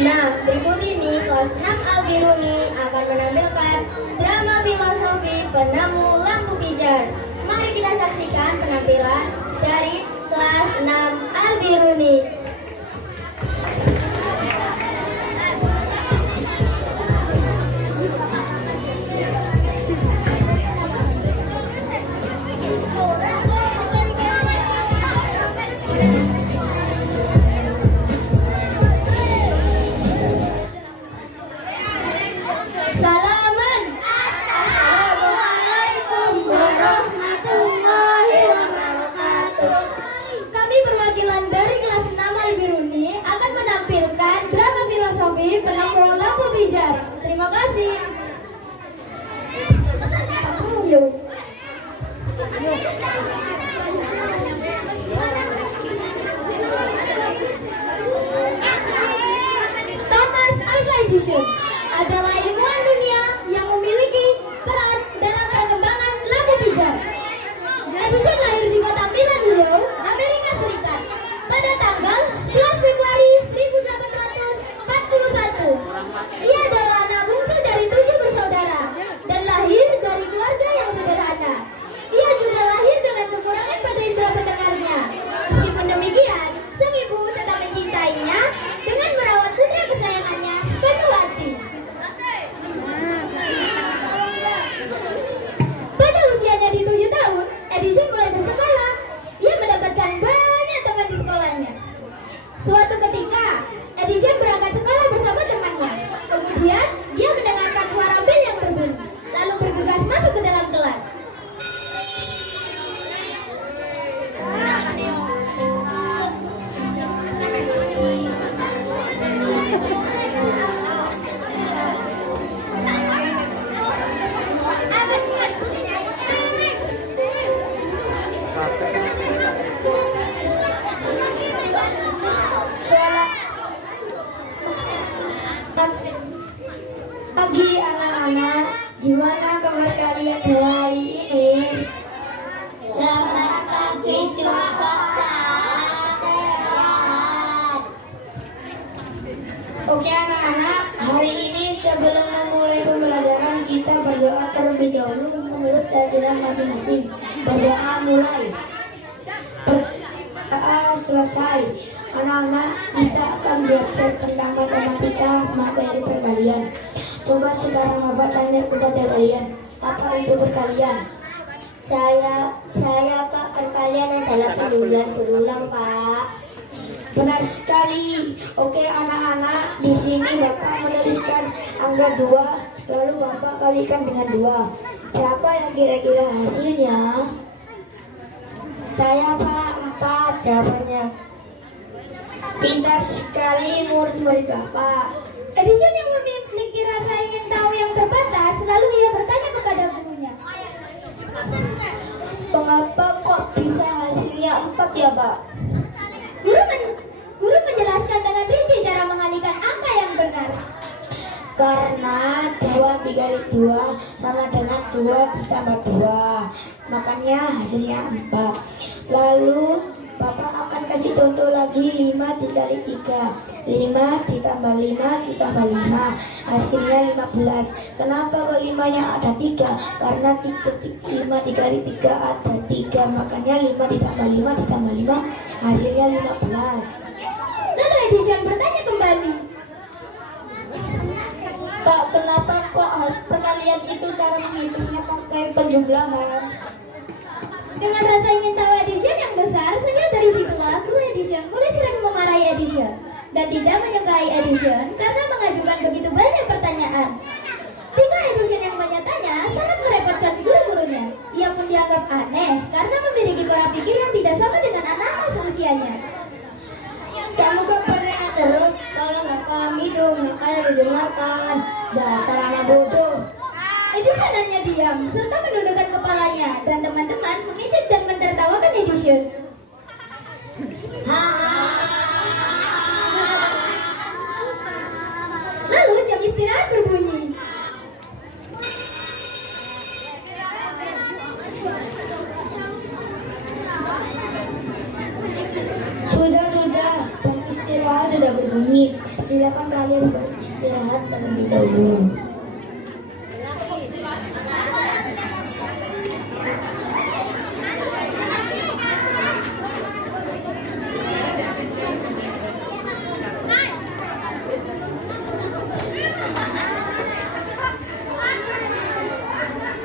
Nah, berikut ini kelas 6 Al-Biruni akan menampilkan drama filosofi Penemu Lampu Pijar. Mari kita saksikan penampilan dari kelas 6 Al-Biruni. Salaman. Assalamualaikum warahmatullahi wabarakatuh. Kami perwakilan dari kelas 6 Al-Biruni akan menampilkan drama filosofi Penemu Lampu Pijar. Terima kasih. Thomas Alva Edison adalah ilmuwan dunia yang memiliki peran dalam perkembangan lampu pijar. Edison lahir di kota Philadelphia, Amerika Serikat pada tanggal 11 Februari 1841. Ia adalah anak bungsu dari 7 bersaudara dan lahir dari keluarga yang sederhana. Ia juga lahir dengan kekurangan pada indera pendengarnya. Meskipun demikian, sang ibu tetap mencintainya dengan merawat putra kesayangannya sepenuh hati. Pada usianya di 7 tahun, Edison mulai bersekolah. Ia mendapatkan banyak teman di sekolahnya. Suatu ketika, Edison berangkat sekolah bersama temannya. Kemudian, dia mendengarkan suara bel yang berbunyi, lalu bergegas masuk ke dalam kelas. Pagi anak-anak, gimana kabar kalian hari ini? Selamat pagi juga. Sehat. Oke anak-anak, hari ini sebelum memulai pembelajaran kita berdoa terlebih dahulu menurut keyakinan masing-masing. Berdoa mulai. Berdoa selesai. Anak-anak, kita akan belajar tentang matematika materi perkalian. Coba sekarang Bapak tanya kepada kalian, apa itu perkalian? Saya Pak, perkalian adalah penjumlahan berulang, Pak. Benar sekali. Oke anak-anak, di sini Bapak menuliskan angka 2, lalu Bapak kalikan dengan 2. Berapa yang kira-kira hasilnya? Saya Pak, 4 jawabannya. Pintar sekali murid-murid Bapak. Edison yang memiliki rasa ingin tahu yang terbatas, lalu ia bertanya kepada gurunya. Mengapa kok bisa hasilnya 4 ya, Pak? Guru menjelaskan dengan rinci cara mengalihkan angka yang benar. Karena 2 dikali 2 sama dengan 2 ditambah 2. Makanya hasilnya 4. Lalu Bapak akan kasih contoh lagi 5 dikali 3. 5 ditambah 5 ditambah 5. Hasilnya 15. Kenapa kok 5-nya ada 3? Karena 5 dikali 3 ada 3. Makanya 5 ditambah 5 ditambah 5 hasilnya 15. Lalu Edison bertanya kembali. Pak, kenapa kok perkalian itu cara menghitungnya pakai penjumlahan? Dengan rasa ingin tahu Edison yang besar, sehingga dari situlah guru Edison mulai sering memarahi Edison dan tidak menyukai Edison karena mengajukan begitu banyak pertanyaan. Tingkah Edison yang banyak tanya sangat merepotkan guru-gurunya. Ia pun dianggap aneh karena memiliki pola pikir yang tidak sama dengan anak-anak seusianya. Kamu kok pernah terus kalau nggak paham itu makanya didengarkan. Dasar anak bodoh. Edison hanya diam serta menundukkan kepalanya dan teman-teman mengejek dan menertawakan Edison. Lalu jam istirahat berbunyi. Sudah, jam istirahat sudah berbunyi. Silakan kalian kalian beristirahat terlebih dahulu.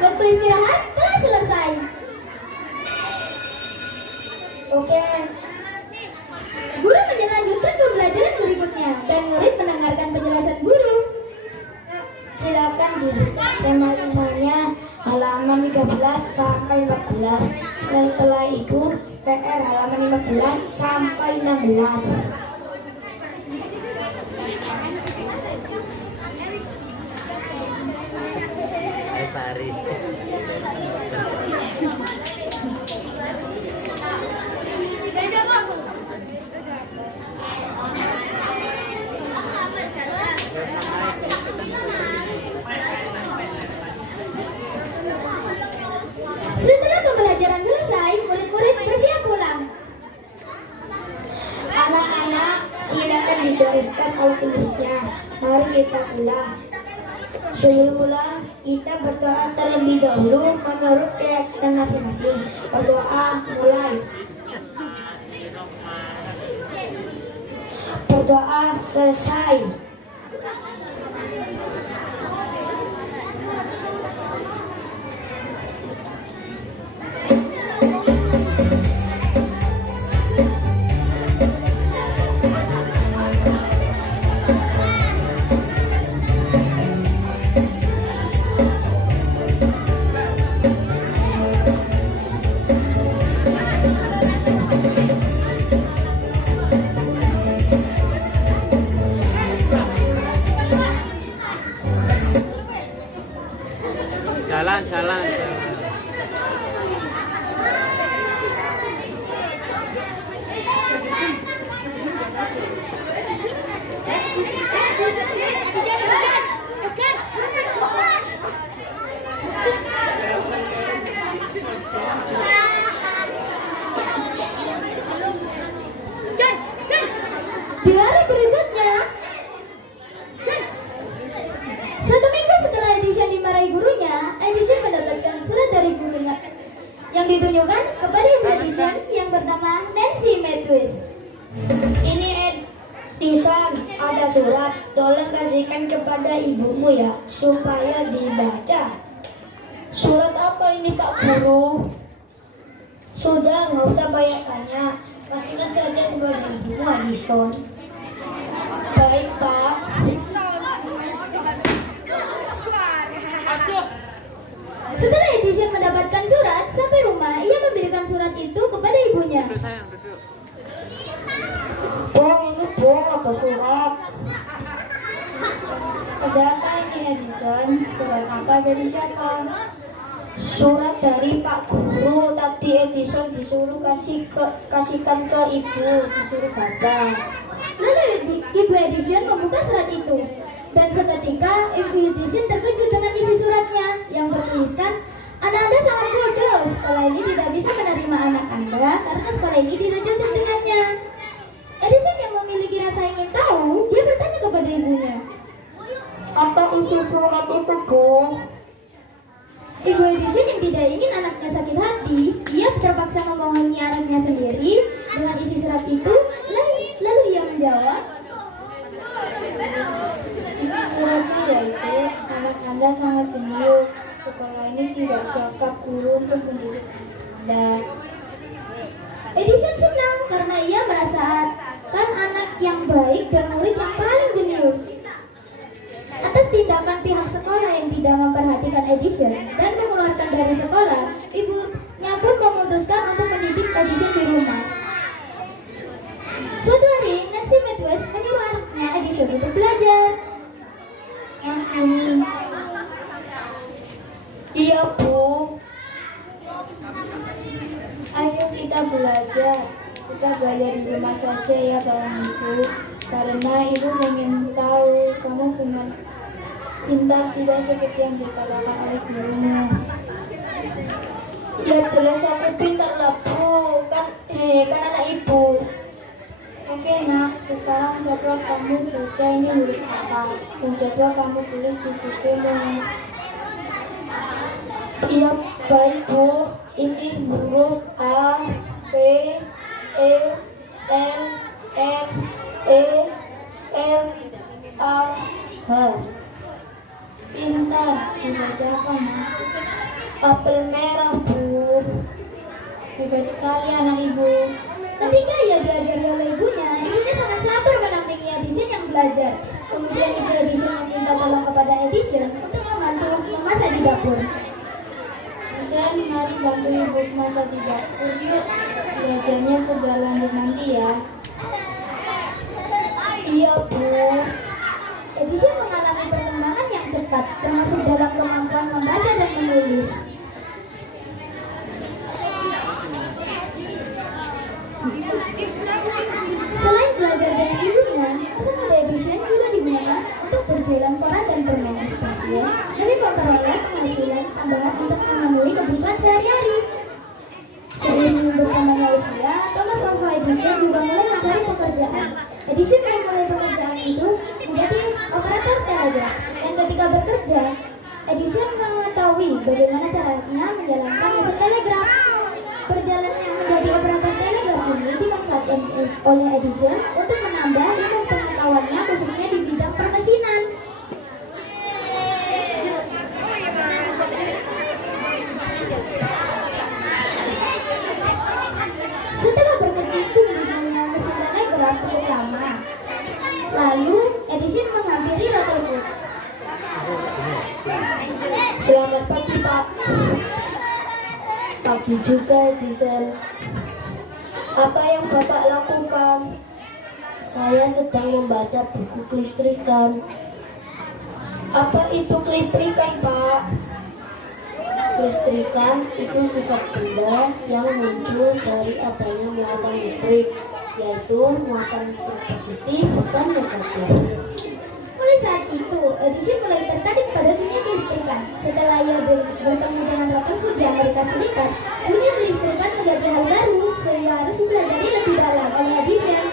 Waktu istirahat telah selesai. Oke, Guru melanjutkan pembelajaran berikutnya dan murid mendengarkan penjelasan guru. silakan dibuka tema 5-nya halaman 13 sampai 14. Setelah itu PR halaman 15 sampai 16. Tari. Setelah pembelajaran selesai, murid-murid bersiap pulang. Anak-anak, silakan dibereskan alat tulisnya. Mari kita pulang. Sebelum pulang, kita berdoa terlebih dahulu menurut keyakinan masing-masing. Berdoa mulai. Berdoa selesai. Jalan. Di hari berikutnya, 1 minggu setelah Edison dimarahi gurunya, Edison mendapatkan surat dari gurunya yang ditunjukkan kepada ibu Edison yang bernama Nancy Matthews. Ini Edison, ada surat. Tolong kasihkan kepada ibumu ya, supaya dibaca. Surat apa ini Pak Guru? Sudah, nggak usah banyak tanya. Kasihkan saja kepada ibumu, Edison. Baik, Pak. Setelah Edison mendapatkan surat, sampai rumah ia memberikan surat itu kepada ibunya. Bang, ini bang, apa surat? Ada apa ini Edison? Surat apa dari siapa? Surat dari Pak Guru. Tadi Edison disuruh kasihkan ke ibu, disuruh baca. Lalu ibu Edison membuka surat itu. Dan seketika ibu Edison terkejut dengan isi suratnya yang bertuliskan, "Anak Anda sangat bodoh. Sekolah ini tidak bisa menerima anak Anda karena sekolah ini tidak cocok dengannya." Edison yang memiliki rasa ingin tahu, dia bertanya kepada ibunya. Apa isi surat itu, Bu? Ibu Edison yang tidak ingin anaknya sakit hati, ia terpaksa memohoni anaknya sendiri dengan isi surat itu. Lalu ia menjawab, Isi suratnya yaitu, anak Anda sangat jenius. Sekolah ini tidak cocok guru untuk mendidik Anda. Edison senang karena ia merasakan anak yang baik dan murid yang paling jenius. Atas tindakan pihak sekolah yang tidak memperhatikan Edison dan mengeluarkan dari sekolah, ibunya pun memutuskan untuk mendidik Edison di rumah. Suatu hari, Nancy Matthews menyuruh anaknya Edison untuk belajar. Yang sini. Iya, Bu. Ayo kita belajar. Kita belajar di rumah saja ya bareng Ibu. Karena Ibu ingin tahu kamu pintar tidak seperti yang dikatakan oleh gurumu. Ya jelas aku pintar lah, Bu. Kan anak Ibu. Oke nak, sekarang coba kamu baca ini huruf apa. Dan coba kamu tulis di bukumu. Iya baik Bu, ini huruf A, P, E, N, E, L, A, H. Pintar, dibaca apa nak? Apel merah Bu. Hebat sekali anak ibu. Ketika ia diajari oleh ibunya sangat sabar menampingi Edison yang belajar. Kemudian ibu Edison meminta tolong kepada Edison untuk membantu memasak di dapur. Edison, mari bantu ibu masak di dapur yuk. Belajarnya sudah lanjut nanti ya. Iya Bu. Edison mengalami perkembangan yang cepat, termasuk dalam kemampuan membaca dan menulis. Selain belajar dengan ibunya, masa muda Edison juga digunakan untuk berjualan koran dan permainan spasial demi memperoleh penghasilan tambahan untuk memenuhi kebutuhan sehari-hari. Seiring bertambahnya usia, Thomas Alva Edison juga mulai mencari pekerjaan. Edison memulai pekerjaan itu menjadi operator telegraf. Dan ketika bekerja, Edison mengetahui bagaimana caranya menjalankan mesin telegraf. Perjalanannya menjadi operator telegraf ini dimanfaatkan oleh Edison untuk menambah ilmu pengetahuannya khususnya di bidang permesinan. Setelah berkecimpung di dunia mesin telegraf cukup lama, lalu Edison menghampiri Rutherford. Selamat pagi Pak. Pagi juga Edison. Apa yang Bapak lakukan? Saya sedang membaca buku kelistrikan. Apa itu kelistrikan Pak? Kelistrikan itu sifat benda yang muncul dari adanya muatan listrik, yaitu muatan listrik positif dan negatif. Mulai saat itu, Edison mulai tertarik pada dunia kelistrikan. Setelah ia bertemu dengan Rutherford di Amerika Serikat, dunia kelistrikan menjadi hal baru sehingga harus dipelajari lebih dalam oleh Edison.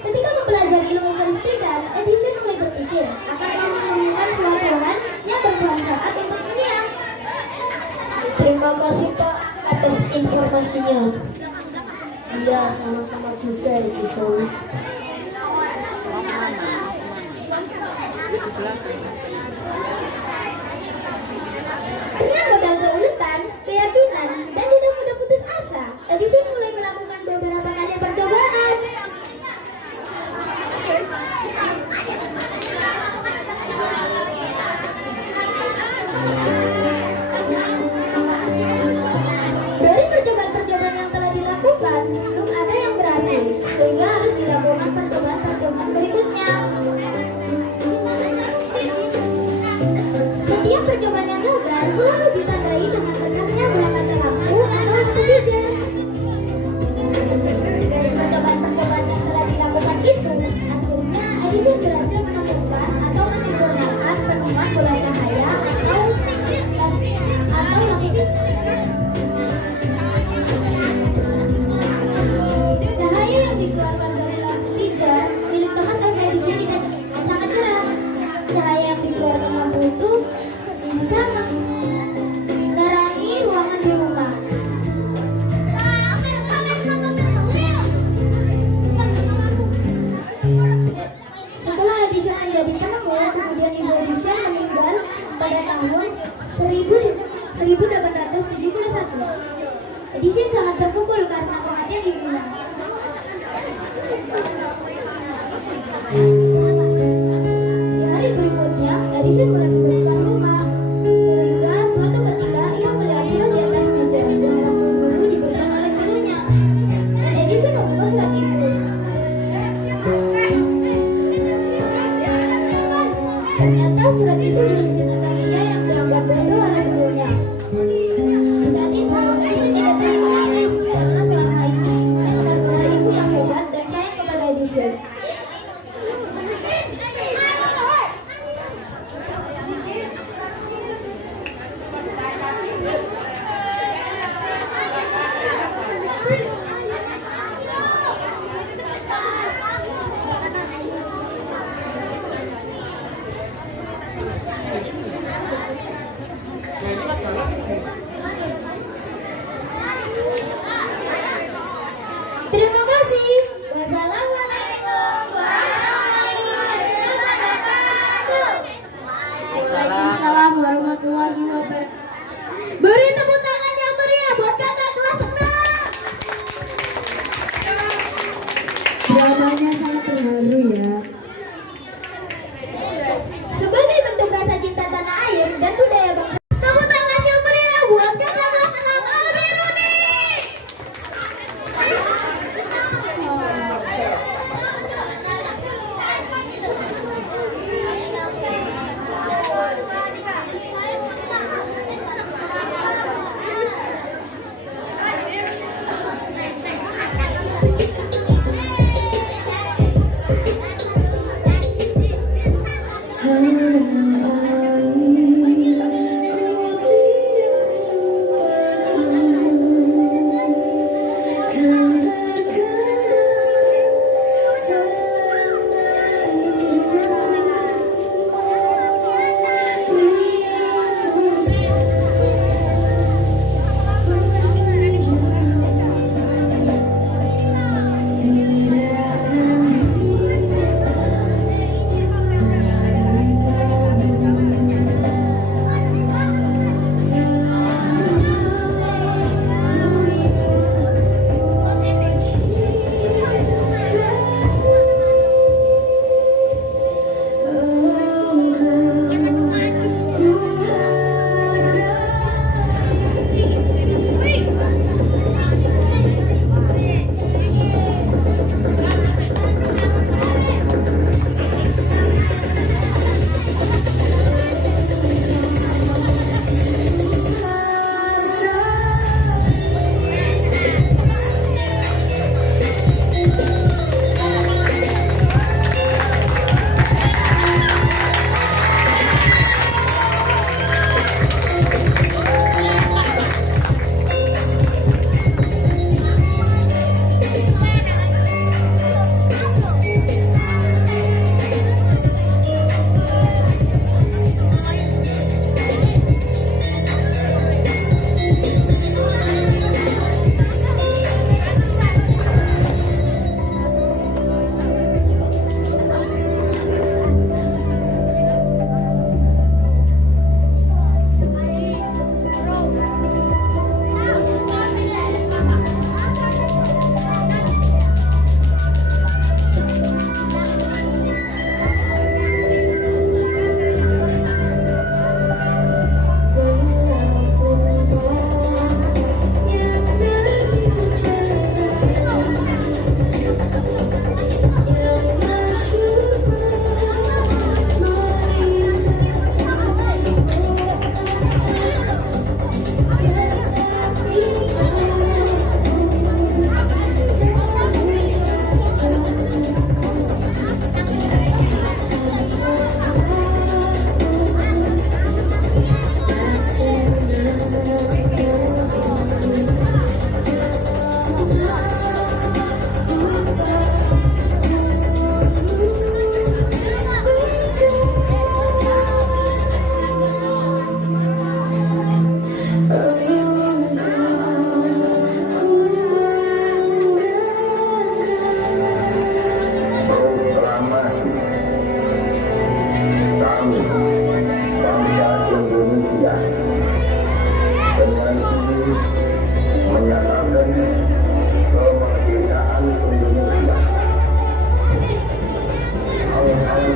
Ketika mempelajari ilmu kelistrikan, Edison mulai berpikir akan menemukan suatu hal yang bermanfaat untuk dunia. Terima kasih Pak atas informasinya. Iya, sama-sama juga Edison. Dengan modal keuletan, keyakinan, dan tidak mudah putus asa, Edison mulai melakukan beberapa kali percobaan. Dari percobaan-percobaan yang telah dilakukan, belum ada yang berhasil, sehingga harus dilakukan percobaan-percobaan berikutnya. Setiap percobaan yang gagal selalu ditandai dengan pecahnya bola kaca lampu atau lampu pijar. Dari percobaan-percobaan yang telah dilakukan itu, akhirnya Edison berhasil menemukan atau menyempurnakan penemuan bola cahaya atau lampu pijar. Cahaya yang dikeluarkan dari lampu pijar milik Thomas Alva Edison tidak sangat cerah. Cahaya yang dikeluarkan lampu itu bisa menerangi ruangan di rumah. Setelah Edison menjadi penemu, kemudian ibu Edison meninggal pada tahun 1871. Edison sangat terpukul karena kematian ibunya. Di hari berikutnya, Edison mulai membersihkan rumah. Sehingga suatu ketika ia melihat surat di atas meja dengan lampu dulu diberikan oleh gurunya. Dan Edison membuka surat itu. Ternyata surat itu berisi tentang ia yang dianggap bodoh oleh gurunya. Di saat itu, Edison tidak tahu menangis karena selama ini ia benar-benar ibu yang hebat dan sayang kepada Edison. Terima kasih. Wassalamualaikum warahmatullahi wabarakatuh. Waalaikumsalam warahmatullahi wabarakatuh. Beri tepuk tangan yang meriah buat kakak kelas 6. Dramanya sangat terharu ya. Sebagai bentuk rasa cinta tanah air dan budaya bangsa. Tepuk tangan yang meriah buat kakak kelas 6 Albiruni.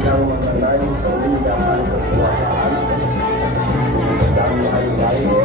yang mengenai pemindahan kekuasaan dan lain-lain